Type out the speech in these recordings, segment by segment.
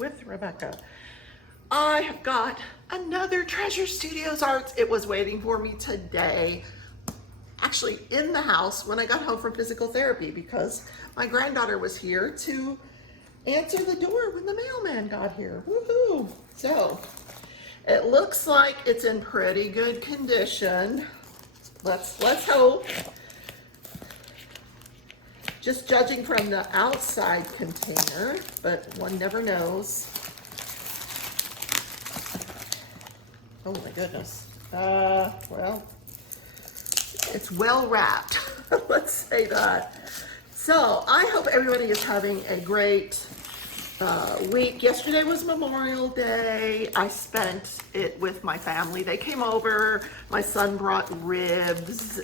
with Rebecca. I have got another Treasure Studios Arts. It was waiting for me today, actually in the house when I got home from physical therapy, because my granddaughter was here to answer the door when the mailman got here. Woohoo! So it looks like it's in pretty good condition. Let's hope. Just judging from the outside container, but one never knows. Oh my goodness. Well, it's well wrapped. Let's say that. So I hope everybody is having a great week. Yesterday was Memorial Day. I spent it with my family. They came over. My son brought ribs.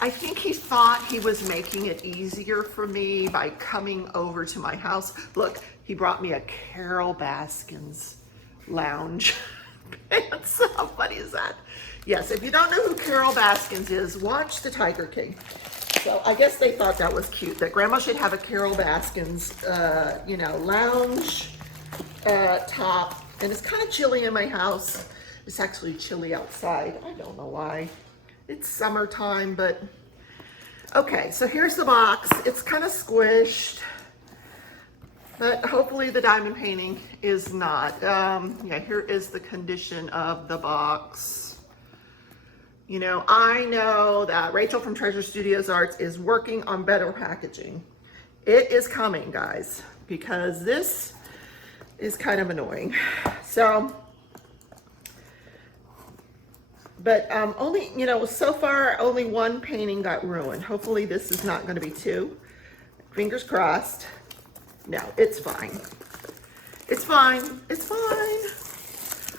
I think he thought he was making it easier for me by coming over to my house. Look, he brought me a Carol Baskins lounge pants. How funny is that? Yes, if you don't know who Carol Baskins is, watch The Tiger King. So I guess they thought that was cute, that grandma should have a Carol Baskins, lounge top. And it's kind of chilly in my house. It's actually chilly outside. I don't know why. It's summertime, but okay, so here's the box. It's kind of squished, but hopefully the diamond painting is not. Yeah, here is the condition of the box. You know, I know that Rachel from Treasure Studios Arts is working on better packaging. It is coming, guys, because this is kind of annoying. So, but only, so far only one painting got ruined. Hopefully this is not going to be two. Fingers crossed. No, it's fine. It's fine. It's fine.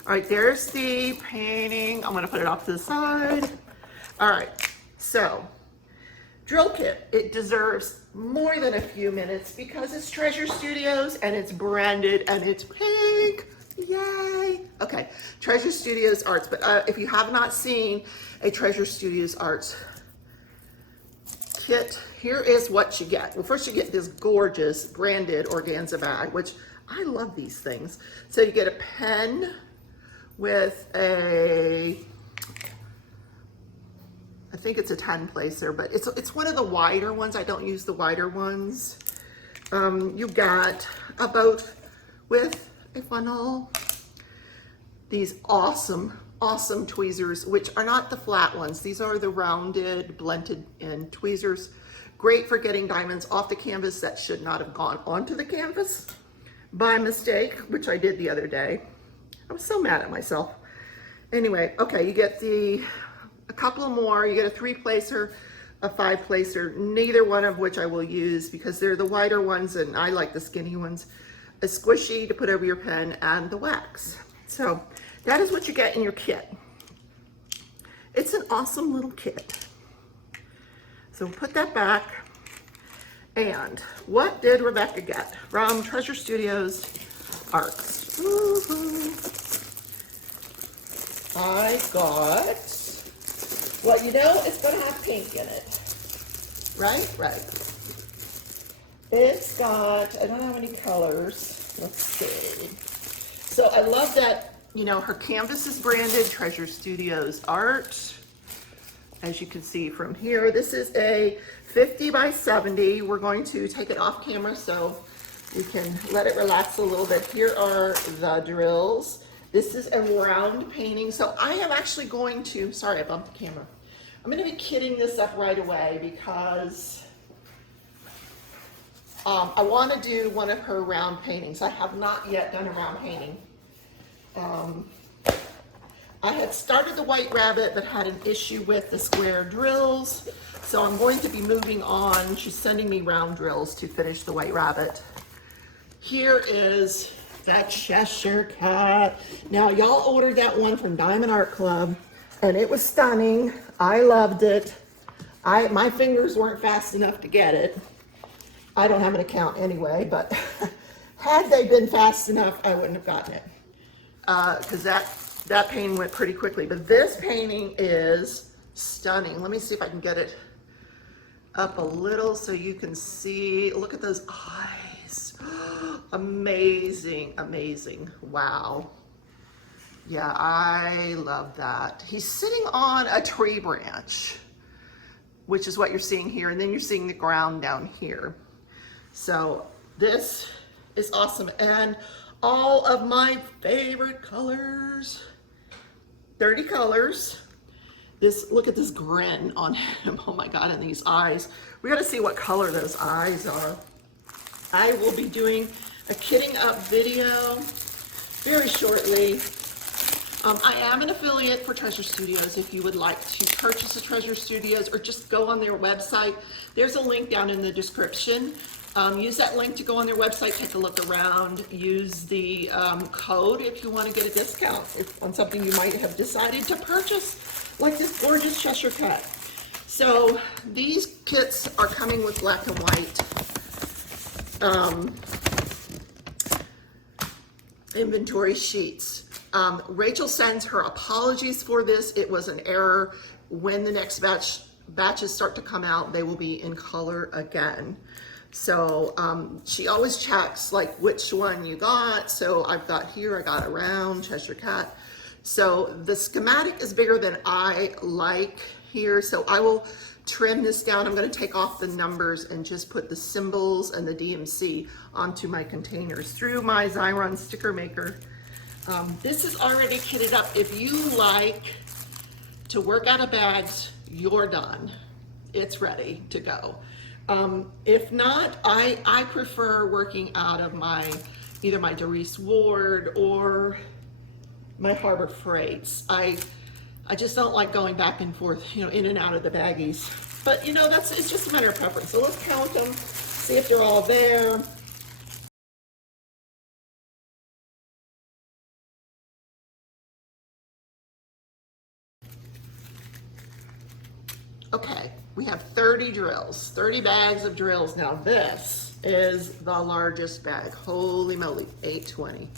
All right, there's the painting. I'm going to put it off to the side. All right, so drill kit. It deserves more than a few minutes because it's Treasure Studios and it's branded and it's pink. Yay! Okay, Treasure Studios Arts. But if you have not seen a Treasure Studios Arts kit, here is what you get. Well, first you get this gorgeous branded organza bag, which I love these things. So you get a pen with I think it's a 10 placer, but it's one of the wider ones. I don't use the wider ones. You got a boat with a funnel, these awesome tweezers, which are not the flat ones. These are the rounded, blended in tweezers. Great for getting diamonds off the canvas that should not have gone onto the canvas by mistake, which I did the other day. I was so mad at myself. Anyway, okay, you get a couple more. You get a 3-placer, a 5-placer, neither one of which I will use because they're the wider ones and I like the skinny ones. A squishy to put over your pen, and the wax. So that is what you get in your kit. It's an awesome little kit. So put that back. And what did Rebecca get from Treasure Studios Arts? Woo-hoo. I got, well, it's going to have pink in it. Right? Right. It's got, I don't know how many colors. Let's see. So I love that, her canvas is branded Treasure Studios Art. As you can see from here, this is a 50 by 70. We're going to take it off camera so we can let it relax a little bit. Here are the drills. This is a round painting. So I am actually going to, sorry, I bumped the camera. I'm going to be kitting this up right away because I want to do one of her round paintings. I have not yet done a round painting. I had started the White Rabbit but had an issue with the square drills. So I'm going to be moving on. She's sending me round drills to finish the White Rabbit. Here is that Cheshire cat. Now y'all ordered that one from Diamond Art Club and it was stunning. I loved it. My fingers weren't fast enough to get it. I don't have an account anyway, but had they been fast enough, I wouldn't have gotten it. Because that painting went pretty quickly. But this painting is stunning. Let me see if I can get it up a little so you can see. Look at those eyes. Amazing, amazing. Wow. Yeah, I love that. He's sitting on a tree branch, which is what you're seeing here. And then you're seeing the ground down here. So this is awesome. And all of my favorite colors, 30 colors. Look at this grin on him. Oh my God, and these eyes. We gotta see what color those eyes are. I will be doing a kitting up video very shortly. I am an affiliate for Treasure Studios. If you would like to purchase a Treasure Studios or just go on their website, there's a link down in the description. Use that link to go on their website, take a look around, use the code if you want to get a discount on something you might have decided to purchase, like this gorgeous Cheshire cat. So these kits are coming with black and white inventory sheets. Rachel sends her apologies for this. It was an error. When the next batches start to come out, they will be in color again. So she always checks like which one you got. So I've got here, I got a round Cheshire cat. So the schematic is bigger than I like here. So I will trim this down. I'm going to take off the numbers and just put the symbols and the DMC onto my containers through my Xyron sticker maker. This is already kitted up. If you like to work out of bags, you're done. It's ready to go. If not, I prefer working out of either my Doris Ward or my Harbor Freights. I just don't like going back and forth, in and out of the baggies. But it's just a matter of preference. So let's count them, see if they're all there. Okay, we have 30 drills, 30 bags of drills. Now this is the largest bag. Holy moly, 820.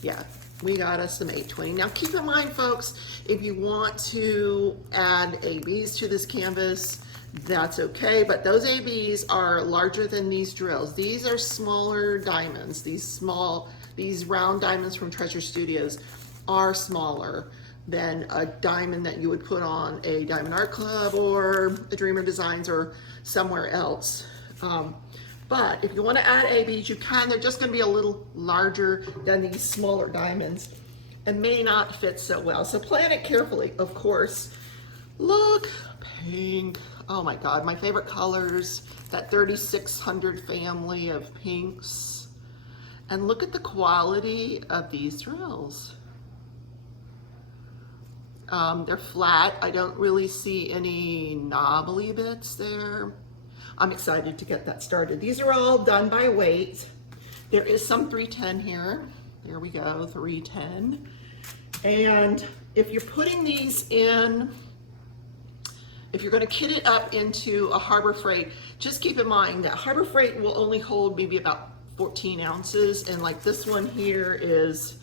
Yeah, we got us some 820. Now keep in mind, folks, if you want to add ABs to this canvas, that's okay, but those ABs are larger than these drills. These are smaller diamonds. These round diamonds from Treasure Studios are smaller than a diamond that you would put on a Diamond Art Club or a Dreamer Designs or somewhere else. But if you want to add ABs, you can. They're just going to be a little larger than these smaller diamonds and may not fit so well. So plan it carefully, of course. Look, pink. Oh my God, my favorite colors, that 3600 family of pinks. And look at the quality of these drills. They're flat. I don't really see any knobbly bits there. I'm excited to get that started. These are all done by weight. There is some 310 here. There we go, 310. And if you're putting these in, if you're going to kit it up into a Harbor Freight, just keep in mind that Harbor Freight will only hold maybe about 14 ounces. And like this one here is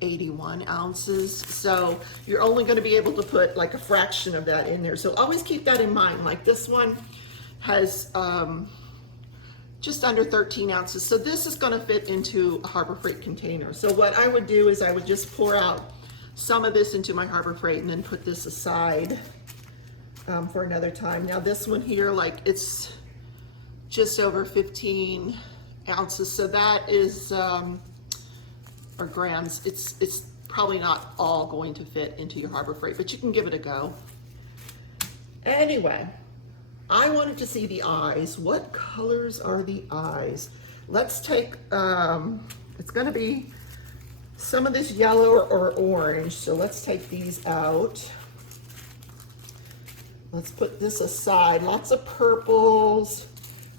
81 ounces. So you're only going to be able to put like a fraction of that in there. So always keep that in mind. Like this one has just under 13 ounces. So this is going to fit into a Harbor Freight container. So what I would do is I would just pour out some of this into my Harbor Freight and then put this aside for another time. Now this one here, like it's just over 15 ounces. So that is, or grams, it's probably not all going to fit into your Harbor Freight, but you can give it a go. Anyway, I wanted to see the eyes. What colors are the eyes? Let's take, it's gonna be some of this yellow or orange, so let's take these out. Let's put this aside. Lots of purples.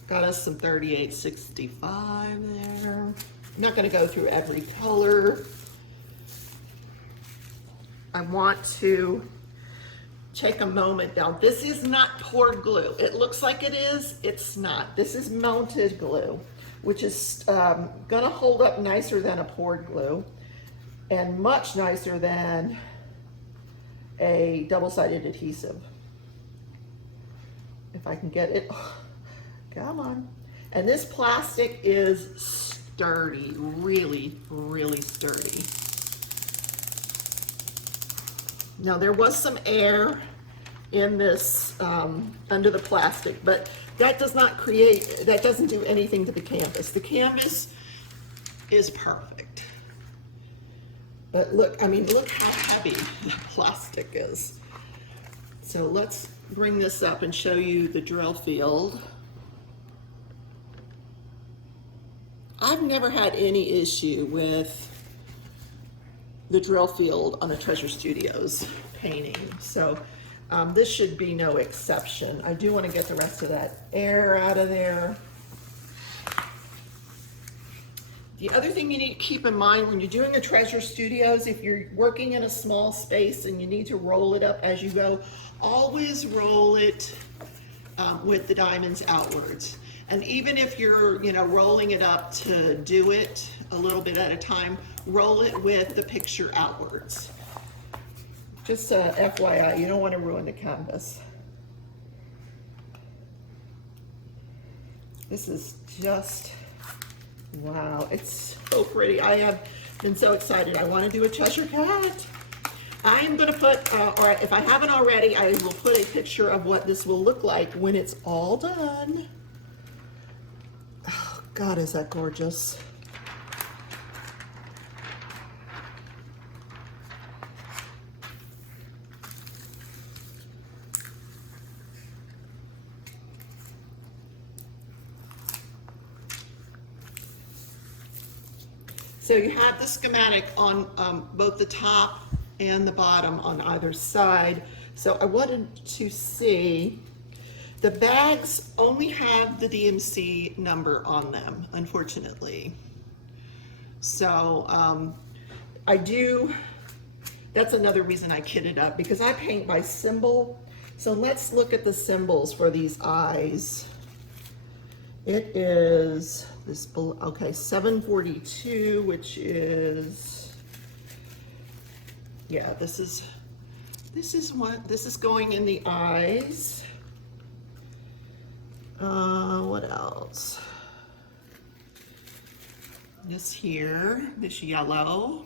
Got us some 3865 there. I'm not going to go through every color. I want to take a moment now. This is not poured glue. It looks like it is. It's not. This is melted glue, which is going to hold up nicer than a poured glue and much nicer than a double-sided adhesive. If I can get it, oh, come on. And this plastic is sturdy, really, really sturdy. Now there was some air in this under the plastic, but that does not create, that doesn't do anything to the canvas. The canvas is perfect. But look, I mean, look how heavy the plastic is. So let's bring this up and show you the drill field. I've never had any issue with the drill field on a Treasure Studios painting. So this should be no exception. I do want to get the rest of that air out of there. The other thing you need to keep in mind when you're doing a Treasure Studios, if you're working in a small space and you need to roll it up as you go, always roll it with the diamonds outwards. And even if you're, you know, rolling it up to do it a little bit at a time, roll it with the picture outwards. Just FYI, you don't want to ruin the canvas. This is just, wow, it's so pretty. I have been so excited. I want to do a Cheshire Cat. I am going to put, or if I haven't already, I will put a picture of what this will look like when it's all done. Oh, God, is that gorgeous. So you have the schematic on both the top and the bottom on either side. So I wanted to see, the bags only have the DMC number on them, unfortunately. So that's another reason I kitted up, because I paint by symbol. So let's look at the symbols for these eyes. It is this, okay, 742, which is, yeah, this is going in the eyes. What else? This here, this yellow.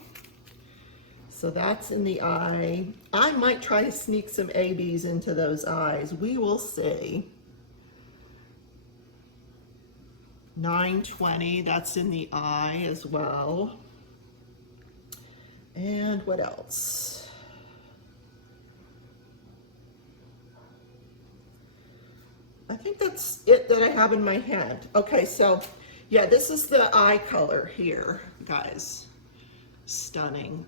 So that's in the eye. I might try to sneak some ABs into those eyes. We will see. 920, that's in the eye as well. And what else? I think that's it that I have in my head. Okay, so yeah, this is the eye color here, guys. Stunning.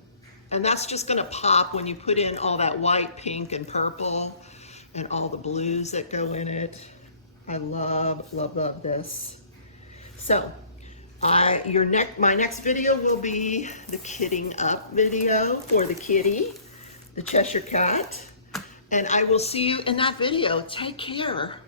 And that's just gonna pop when you put in all that white, pink, and purple, and all the blues that go in it. I love, love, love this. So, my next video will be the kitting up video for the kitty, the Cheshire Cat, and I will see you in that video. Take care.